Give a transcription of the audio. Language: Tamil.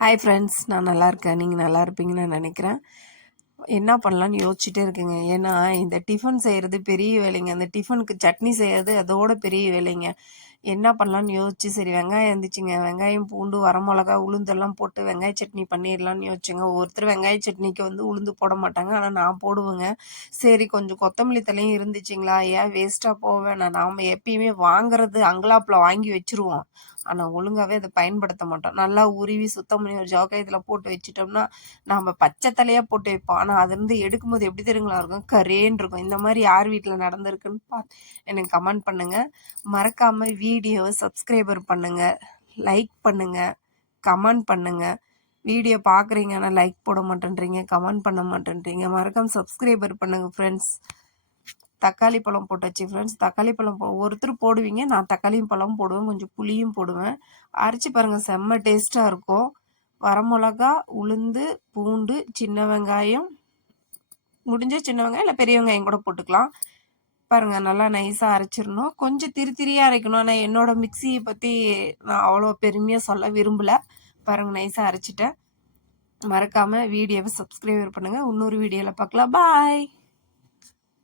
ஹாய் ஃப்ரெண்ட்ஸ், நான் நல்லா இருக்கேன். நீங்கள் நல்லா இருப்பீங்கன்னு நான் நினைக்கிறேன். என்ன பண்ணலான்னு யோசிச்சுட்டே இருக்குங்க. ஏன்னா இந்த டிஃபன் செய்கிறது பெரிய வேலைங்க. அந்த டிஃபனுக்கு சட்னி செய்கிறது அதோட பெரிய வேலைங்க. என்ன பண்ணலான்னு யோசிச்சு, சரி வெங்காயம் இருந்துச்சுங்க. வெங்காயம், பூண்டு, வரமிளகா, உளுந்தெல்லாம் போட்டு வெங்காய சட்னி பண்ணிடலான்னு யோசிச்சுங்க. ஒருத்தர் வெங்காய சட்னிக்கு உளுந்து போட மாட்டாங்க. ஆனால் நான் போடுவேங்க. சரி கொஞ்சம் கொத்தமல்லி தலையும் இருந்துச்சுங்களா, ஏன் வேஸ்ட்டாக போக வேணாம். நாம் எப்பயுமே வாங்குறது அங்கலாப்பில் வாங்கி வச்சுருவோம். ஆனால் ஒழுங்காகவே அதை பயன்படுத்த மாட்டோம். நல்லா உருவி சுத்தம் பண்ணி ஒரு ஜோக்காயத்தில் போட்டு வச்சிட்டோம்னா நம்ம பச்சை தலையாக போட்டு வைப்போம். ஆனால் அதுலேருந்து எடுக்கும்போது எப்படி தெரியுங்களா இருக்கும், கரேன்னு இருக்கும். இந்த மாதிரி யார் வீட்டில் நடந்திருக்குன்னு எனக்கு கமெண்ட் பண்ணுங்கள். மறக்காமல் வீடியோவை சப்ஸ்கிரைபர் பண்ணுங்கள், லைக் பண்ணுங்கள், கமெண்ட் பண்ணுங்கள். வீடியோ பார்க்குறீங்க ஆனால் லைக் போட மாட்டேன்றீங்க, கமெண்ட் பண்ண மாட்டேன்றீங்க. மறக்காமல் சப்ஸ்கிரைபர் பண்ணுங்கள் ஃப்ரெண்ட்ஸ். தக்காளி பழம் போட்டாச்சு ஃப்ரெண்ட்ஸ். தக்காளி பழம் ஒருத்தர் போடுவீங்க, நான் தக்காளி பழம் போடுவேன், கொஞ்சம் புளியும் போடுவேன். அரைச்சி பாருங்கள், செம்ம டேஸ்ட்டாக இருக்கும். வரமிளகா, உளுந்து, பூண்டு, சின்ன வெங்காயம், முடிஞ்ச சின்ன வெங்காயம் இல்லை பெரிய வெங்காயம் கூட போட்டுக்கலாம். பாருங்கள், நல்லா நைஸாக அரைச்சிடணும். கொஞ்சம் திரியாக அரைக்கணும். ஆனால் என்னோட மிக்சியை பற்றி நான் அவ்வளோ பெருமையாக சொல்ல விரும்பலை. பாருங்கள், நைஸாக அரைச்சிட்டேன். மறக்காமல் வீடியோவை சப்ஸ்கிரைபர் பண்ணுங்கள். இன்னொரு வீடியோவில் பார்க்கலாம். பாய்.